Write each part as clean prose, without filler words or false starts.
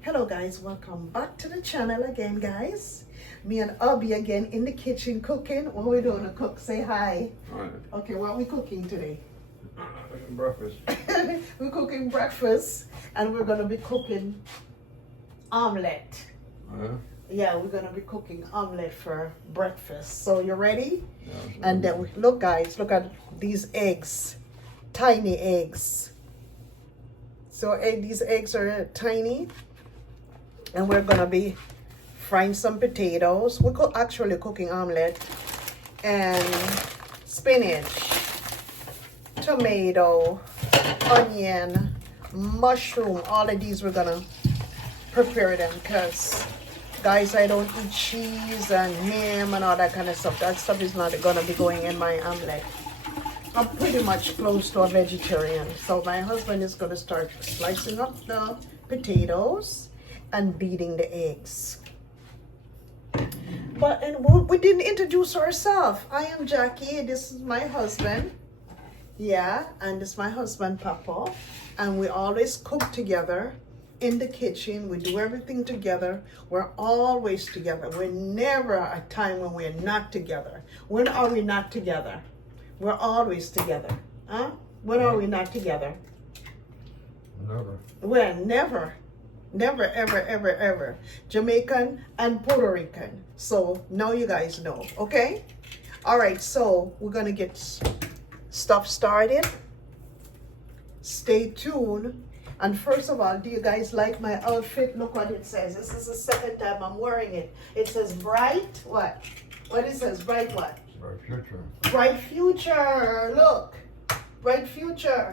Hello guys, welcome back to the channel again, guys. Me and hubby again in the kitchen cooking. What we doing to cook? Say hi. Hi. Okay, what are we cooking today? Breakfast. We're cooking breakfast and we're gonna be cooking omelet. Yeah, we're gonna be cooking omelet for breakfast. So you ready? Yeah, And then look guys, look at these eggs. Tiny eggs. So these eggs are tiny. And we're gonna be frying some potatoes. We're actually cooking omelet and spinach, tomato, onion, mushroom. All of these we're gonna prepare them because guys, I don't eat cheese and ham and all that kind of stuff. That stuff is not gonna be going in my omelet. I'm pretty much close to a vegetarian. So my husband is gonna start slicing up the potatoes and beating the eggs. But and we didn't introduce ourselves. I am Jackie. This is my husband. Yeah, and this is my husband, Papa. And we always cook together in the kitchen. We do everything together. We're always together. We're never a time when we're not together. When are we not together? We're always together. Huh? When are we not together? Never. We're never. Never, ever, ever, ever. Jamaican and Puerto Rican. So now you guys know, okay? All right, so we're gonna get stuff started. Stay tuned. And first of all, do you guys like my outfit? Look what it says. This is the second time I'm wearing it. It says bright, what? What it says, bright what? Bright future. Bright future, look. Bright future.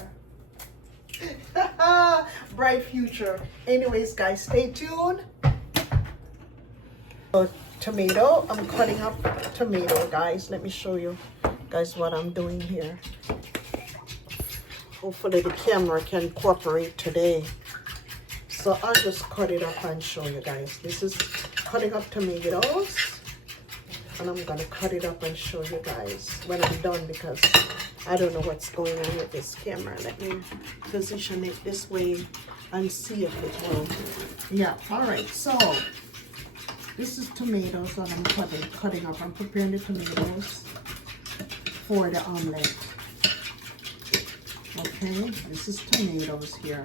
Bright future. Anyways, guys, stay tuned. So, tomato, I'm cutting up tomato, guys. Let me show you guys what I'm doing here. Hopefully the camera can cooperate today. So I'll just cut it up and show you guys. This is cutting up tomatoes. And I'm gonna cut it up and show you guys when I'm done because I don't know what's going on with this camera. Let me position it this way and see if it will. Yeah, all right, so this is tomatoes that I'm cutting up. I'm preparing the tomatoes for the omelet. Okay, this is tomatoes here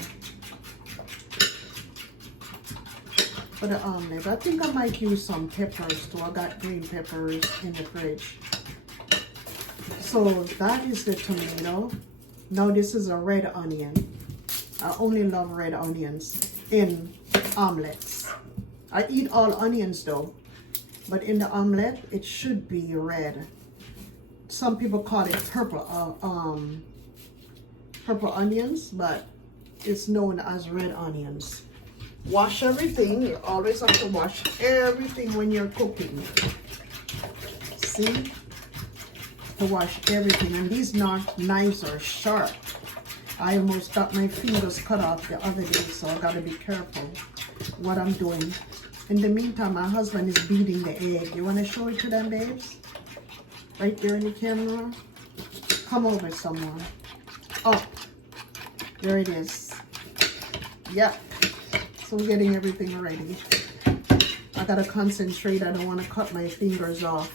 for the omelet. I think I might use some peppers too. I got green peppers in the fridge. So that is the tomato. Now this is a red onion. I only love red onions in omelets. I eat all onions though, but in the omelet it should be red. Some people call it purple onions, but it's known as red onions. Wash everything. You always have to wash everything when you're cooking. See? To wash everything, and these knives are sharp. I almost got my fingers cut off the other day, so I gotta be careful what I'm doing. In the meantime, my husband is beating the egg. You want to show it to them, babes? Right there in the camera. Come over, someone. Oh, there it is. Yep. So we're getting everything ready. I gotta concentrate. I don't want to cut my fingers off.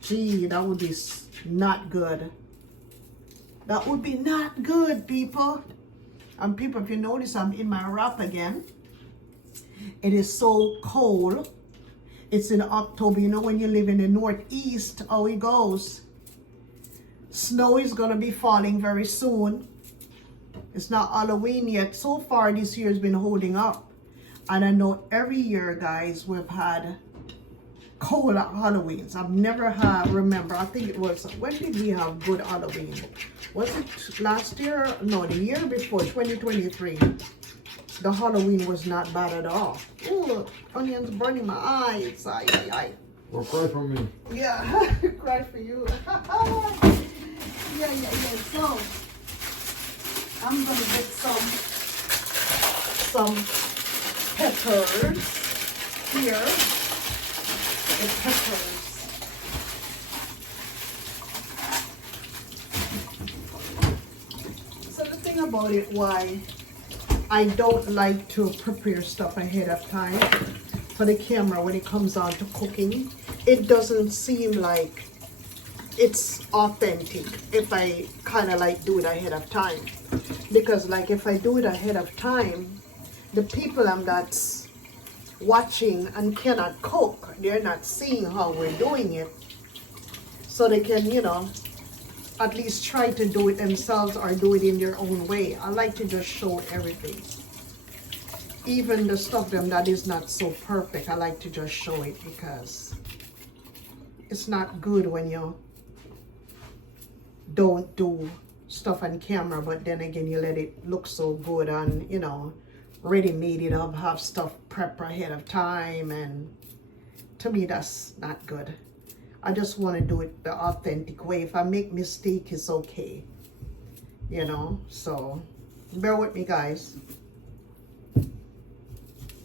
Gee, that would be not good. That would be not good, people. And people, if you notice, I'm in my wrap again. It is so cold. It's in October. You know when you live in the Northeast, how it goes. Snow is going to be falling very soon. It's not Halloween yet. So far, this year has been holding up. And I know every year, guys, we've had cold Halloweens. I've never had, remember, I think it was, when did we have good Halloween? Was it last year? No, the year before, 2023. The Halloween was not bad at all. Ooh, onions burning my eyes. Well, cry for me. Yeah, cry for you. Yeah. So, I'm gonna get some peppers here. The peppers. So the thing about it, why I don't like to prepare stuff ahead of time for the camera when it comes on to cooking. It doesn't seem like it's authentic if I kind of like do it ahead of time. Because like if I do it ahead of time, the people that's watching and cannot cook, they're not seeing how we're doing it. So they can, you know, at least try to do it themselves or do it in their own way. I like to just show everything. Even the stuff that is not so perfect, I like to just show it because it's not good when you don't do stuff on camera, but then again you let it look so good and, you know, ready made it up, have stuff prep ahead of time, and to me that's not good. I just want to do it the authentic way. If I make mistake, it's okay, you know, so bear with me, guys.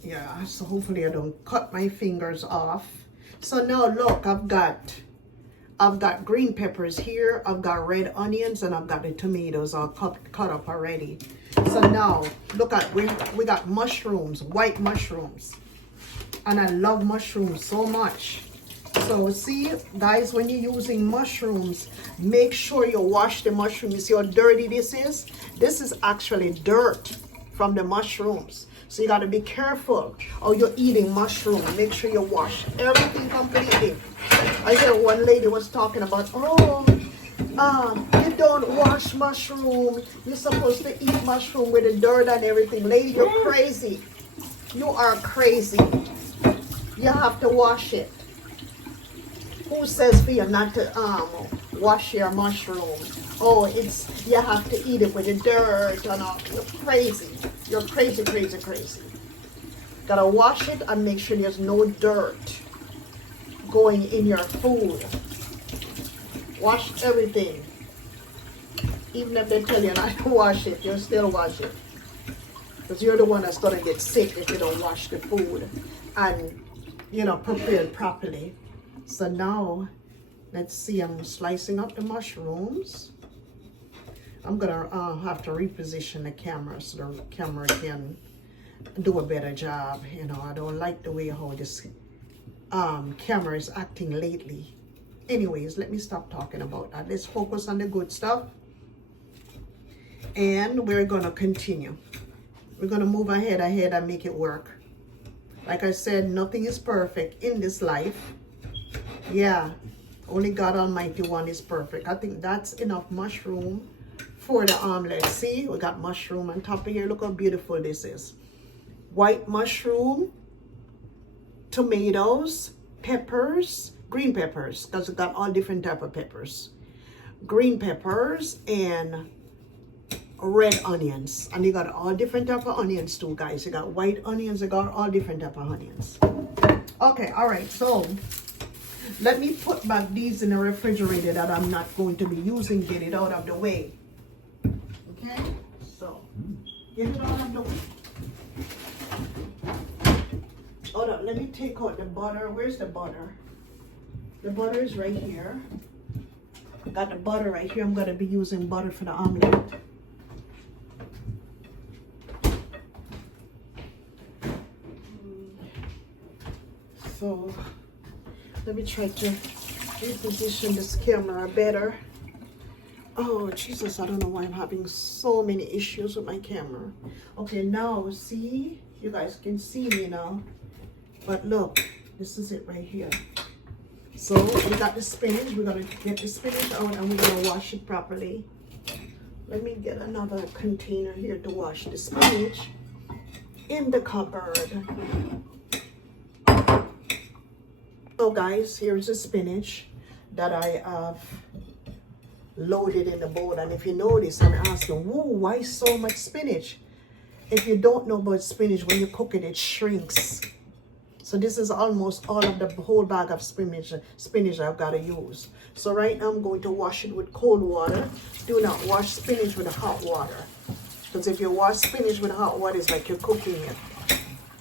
Yeah, so hopefully I don't cut my fingers off. So now look, I've got green peppers here, I've got red onions, and I've got the tomatoes all cut up already. So now look at, we got mushrooms, white mushrooms, and I love mushrooms so much. So see guys, when you're using mushrooms, make sure you wash the mushrooms. You see how dirty this is? This is actually dirt from the mushrooms. So you got to be careful how you're eating mushroom. Make sure you wash everything completely. I hear one lady was talking about, oh, you don't wash mushroom. You're supposed to eat mushroom with the dirt and everything. Lady, you're crazy. You are crazy. You have to wash it. Who says for you not to wash your mushroom? Oh, it's, you have to eat it with the dirt and all. You're crazy. You're crazy, crazy, crazy. Gotta wash it and make sure there's no dirt going in your food. Wash everything. Even if they tell you not to wash it, you still wash it. Because you're the one that's gonna get sick if you don't wash the food and, you know, prepare it properly. So now, let's see, I'm slicing up the mushrooms. I'm gonna have to reposition the camera so the camera can do a better job. You know, I don't like the way how this camera is acting lately. Anyways, let me stop talking about that. Let's focus on the good stuff. And we're gonna continue. We're gonna move ahead and make it work. Like I said, nothing is perfect in this life. Yeah, only God Almighty one is perfect. I think that's enough mushroom for the omelet. See, we got mushroom on top of here. Look how beautiful this is. White mushroom, tomatoes, peppers, green peppers, because we got all different type of peppers. Green peppers and red onions. And you got all different type of onions too, guys. You got white onions, you got all different type of onions. Okay, all right, so let me put back these in the refrigerator that I'm not going to be using, get it out of the way. Okay, so get it out of the way. Hold up, let me take out the butter. Where's the butter? The butter is right here. Got the butter right here. I'm going to be using butter for the omelet. So let me try to reposition this camera better. Oh, Jesus, I don't know why I'm having so many issues with my camera. Okay, now, see? You guys can see me now. But look, this is it right here. So, we got the spinach. We're going to get the spinach out and we're going to wash it properly. Let me get another container here to wash the spinach in the cupboard. So guys, here's the spinach that I have loaded in the bowl. And if you notice, I'm asking, whoa, why so much spinach? If you don't know about spinach, when you cook it, it shrinks. So this is almost all of the whole bag of spinach I've got to use. So right now I'm going to wash it with cold water. Do not wash spinach with hot water. Because if you wash spinach with hot water, it's like you're cooking it.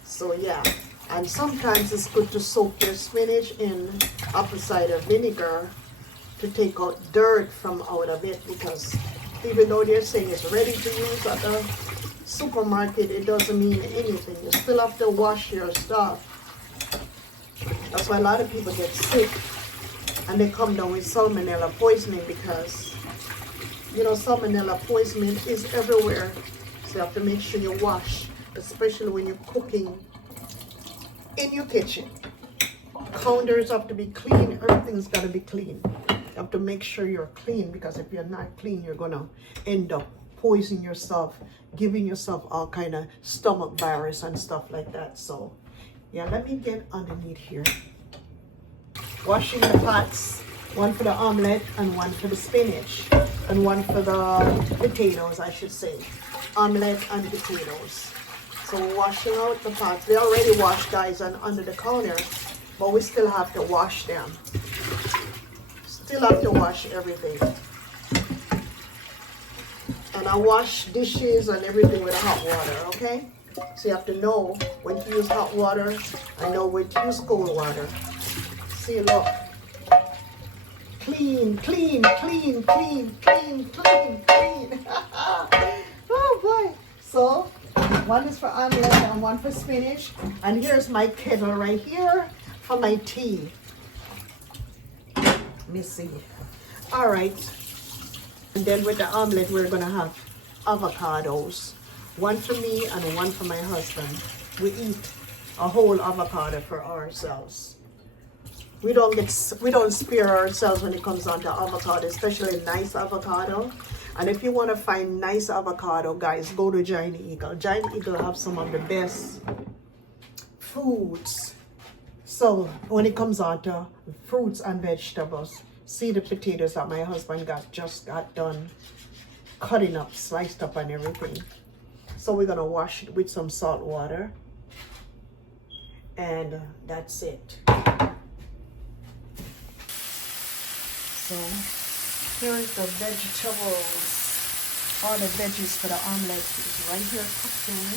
So yeah. And sometimes it's good to soak your spinach in apple cider vinegar to take out dirt from out of it, because even though they're saying it's ready to use at the supermarket, it doesn't mean anything. You still have to wash your stuff. That's why a lot of people get sick and they come down with salmonella poisoning, because you know salmonella poisoning is everywhere. So you have to make sure you wash, especially when you're cooking in your kitchen. Counters have to be clean. Everything's got to be clean. You have to make sure you're clean, because if you're not clean, you're gonna end up poisoning yourself, giving yourself all kind of stomach virus and stuff like that. So yeah, let me get underneath here. Washing the pots, one for the omelet and one for the spinach, and one for the potatoes, I should say. Omelet and potatoes. So we're washing out the pots. They already washed, guys, and under the counter, but we still have to wash them. Still have to wash everything. And I wash dishes and everything with hot water, okay? So you have to know when to use hot water and know when to use cold water. See, look. Clean, clean, clean, clean, clean, clean, clean. Oh boy. So one is for omelet and one for spinach. And here's my kettle right here for my tea. Let me see. All right. And then with the omelet, we're gonna have avocados. One for me and one for my husband. We eat a whole avocado for ourselves. We don't spare ourselves when it comes down to avocado, especially nice avocado. And if you want to find nice avocado, guys, go to Giant Eagle. Giant Eagle have some of the best foods. So when it comes out to fruits and vegetables, see the potatoes that my husband just got done cutting up, sliced up and everything. So we're gonna wash it with some salt water, and that's it. So here is the vegetables. All the veggies for the omelet is right here cooking.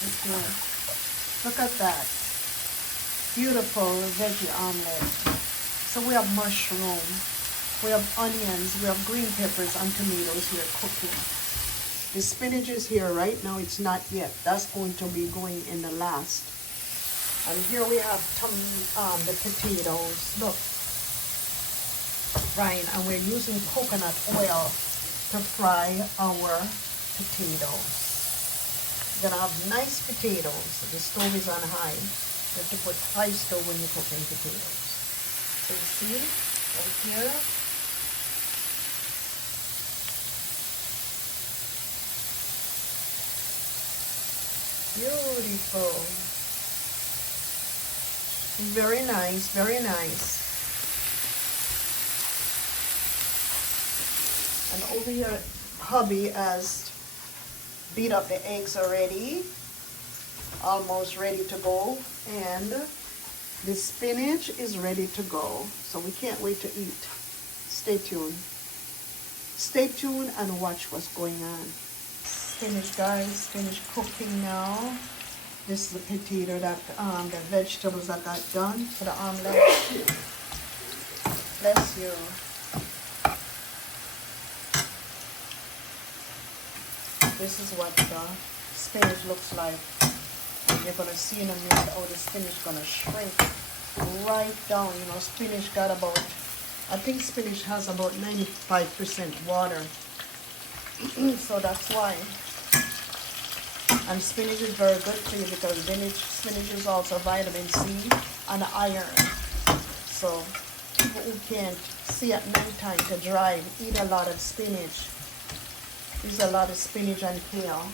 Right here. Look at that. Beautiful veggie omelet. So we have mushroom, we have onions, we have green peppers and tomatoes here cooking. The spinach is here right now, it's not yet. That's going to be going in the last. And here we have the potatoes. Look. Frying, and we're using coconut oil to fry our potatoes. We're gonna have nice potatoes. The stove is on high. You have to put high stove when you're cooking potatoes. So you see, right here. Beautiful. Very nice, very nice. And over here, hubby has beat up the eggs already. Almost ready to go. And the spinach is ready to go. So we can't wait to eat. Stay tuned. Stay tuned and watch what's going on. Spinach, guys. Spinach cooking now. This is the potato that, the vegetables that got done for the omelet. Bless you. This is what the spinach looks like. And you're going to see in a minute how the spinach is going to shrink right down. You know, spinach got about, I think spinach has about 95% water. So that's why. And spinach is very good for you because spinach is also vitamin C and iron. So people who can't see at night time to drive, eat a lot of spinach. Use a lot of spinach and kale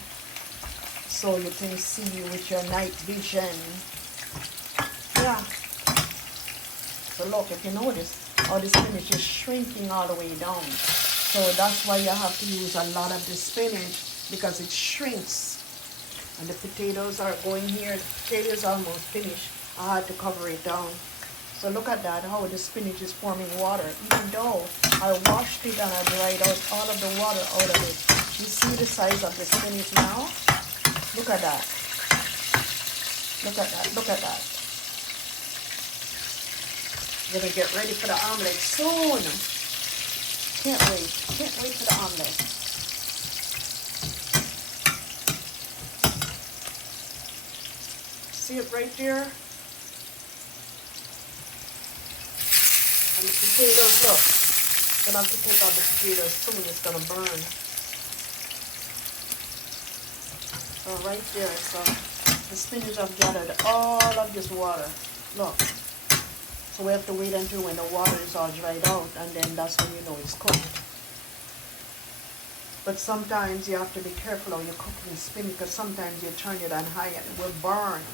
so you can see with your night vision. Yeah. So look, if you notice, how the spinach is shrinking all the way down. So that's why you have to use a lot of the spinach, because it shrinks. And the potatoes are going here. The potatoes are almost finished. I had to cover it down. So look at that, how the spinach is forming water. Even though I washed it and I dried out all of the water out of it. You see the size of the spinach now? Look at that. Look at that, look at that. We're gonna get ready for the omelet soon. Can't wait for the omelet. See it right there? And the potatoes, look. Gonna have to take out the potatoes soon, it's gonna burn. So right there, so the spinach I've gathered all of this water. Look. So we have to wait until when the water is all dried out, and then that's when you know it's cooked. But sometimes you have to be careful how you're cooking spinach, because sometimes you turn it on high and it will burn.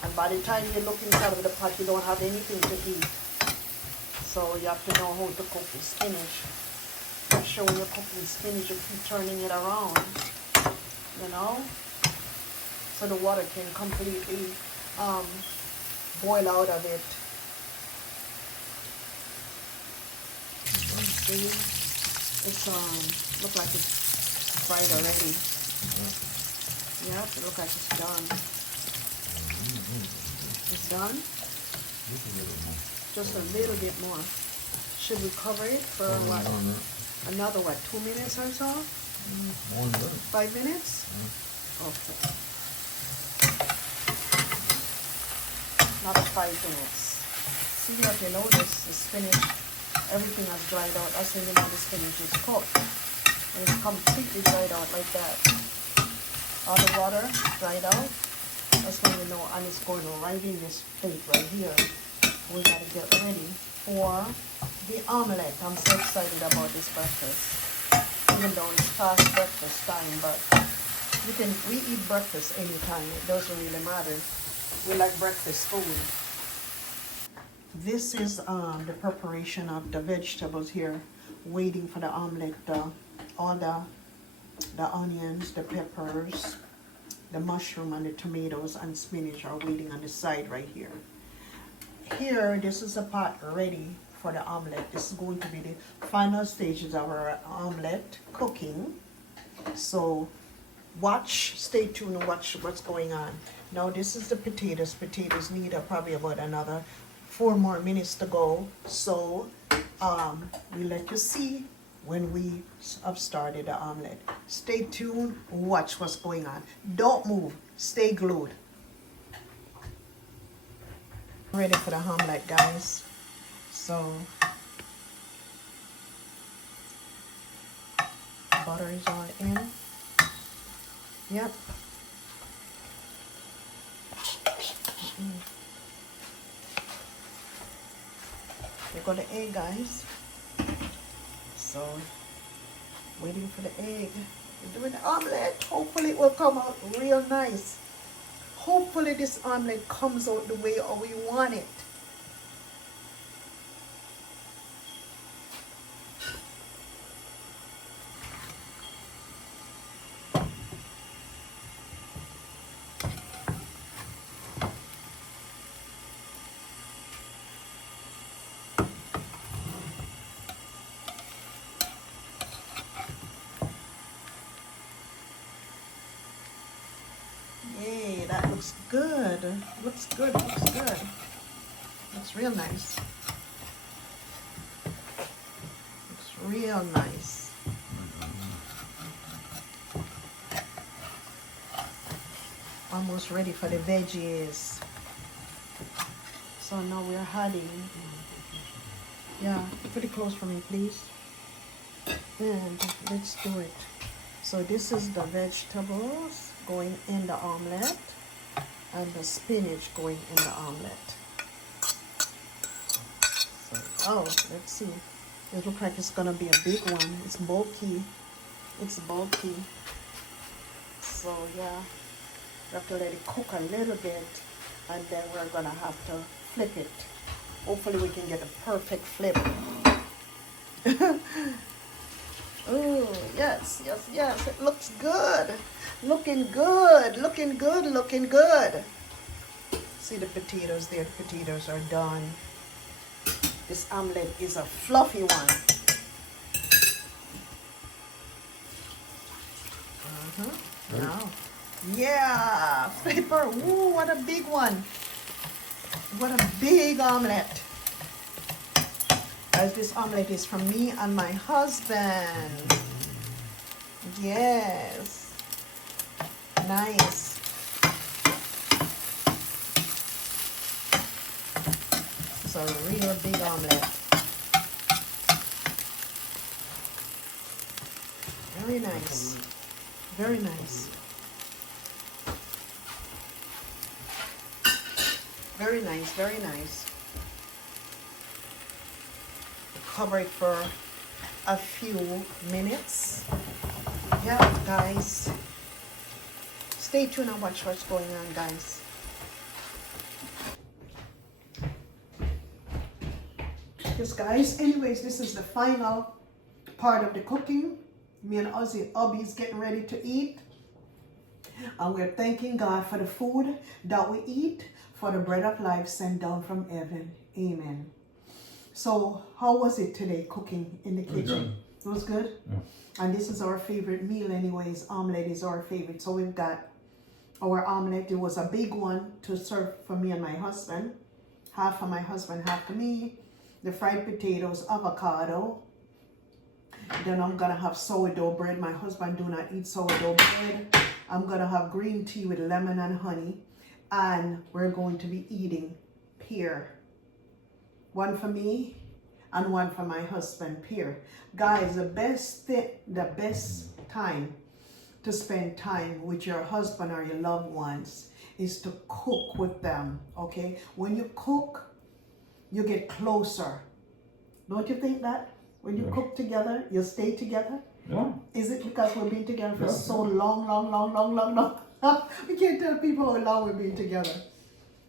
And by the time you look inside of the pot, you don't have anything to eat. So you have to know how to cook the spinach. Make sure when you're cooking spinach, you keep turning it around, you know, so the water can completely boil out of it. See, it's look like it's fried already. Yep, it looks like it's done. It's done. Just a little bit more. Should we cover it for what? Another what? 2 minutes or so? 5 minutes? Okay. Another 5 minutes. See if you notice the spinach, everything has dried out. That's when you know the spinach is cooked. And it's completely dried out like that. All the water dried out. That's when you know, and it's going right in this plate right here. We gotta get ready for the omelet. I'm so excited about this breakfast. Even though it's past breakfast time, but we eat breakfast anytime. It doesn't really matter. We like breakfast food. This is the preparation of the vegetables here, waiting for the omelet. All the onions, the peppers, the mushroom, and the tomatoes and spinach are waiting on the side right here. Here, this is a pot ready for the omelet. This is going to be the final stages of our omelet cooking. So stay tuned and watch what's going on. Now this is the potatoes. Potatoes need probably about another 4 more minutes to go. So we'll let you see when we have started the omelet. Stay tuned, watch what's going on. Don't move, stay glued. Ready for the omelet, guys. So butter is all in. Yep. We got the egg, guys. So waiting for the egg. We're doing the omelet. Hopefully it will come out real nice. Hopefully this omelet comes out the way we want it. Yay, that looks good. Looks good, looks good. Looks real nice. Looks real nice. Almost ready for the veggies. So now we're adding. Yeah, pretty close for me, please. And let's do it. So this is the vegetables going in the omelet and the spinach going in the omelet. So, oh, let's see. It looks like it's gonna be a big one. It's bulky. It's bulky. So yeah, we have to let it cook a little bit, and then we're gonna have to flip it. Hopefully we can get a perfect flip. Oh, yes, yes, yes. It looks good. Looking good. Looking good. Looking good. See the potatoes there. The potatoes are done. This omelet is a fluffy one. Now. Yeah. Flipper. Ooh, what a big one. What a big omelet. Guys, this omelet is from me and my husband. Yes. Nice. a real big omelet. Very nice. Very nice. Very nice, very nice. Cover it for a few minutes. Yeah, guys. Stay tuned and watch what's going on, guys. Yes, guys. Anyways, this is the final part of the cooking. Me and hubby's getting ready to eat. And we're thanking God for the food that we eat, for the bread of life sent down from heaven. Amen. So, how was it today cooking in the kitchen? It was good? Yeah. And this is our favorite meal anyways. Omelette is our favorite. So we've got our omelette. It was a big one to serve for me and my husband. Half for my husband, half for me. The fried potatoes, avocado. Then I'm going to have sourdough bread. My husband do not eat sourdough bread. I'm going to have green tea with lemon and honey. And we're going to be eating pear. One for me and one for my husband, pear. Guys, the best time to spend time with your husband or your loved ones is to cook with them, okay? When you cook, you get closer. Don't you think that? When you cook together, you stay together? Yeah. Is it because we've been together for so long? We can't tell people how long we've been together.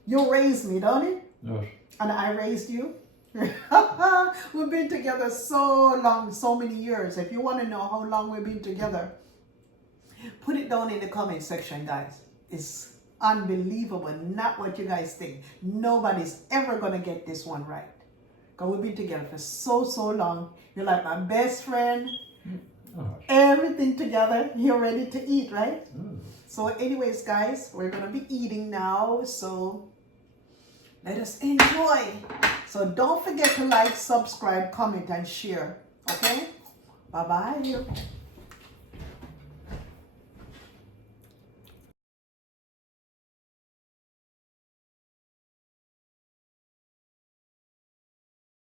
You raised me, don't it? Yes. And I raised you. We've been together so long, so many years. If you want to know how long we've been together, put it down in the comment section, guys. It's unbelievable. Not what you guys think. Nobody's ever going to get this one right. Because we've been together for so long. You're like my best friend. Everything together. You're ready to eat, right? So anyways, guys, we're going to be eating now. So let us enjoy. So don't forget to like, subscribe, comment, and share. Okay? Bye-bye.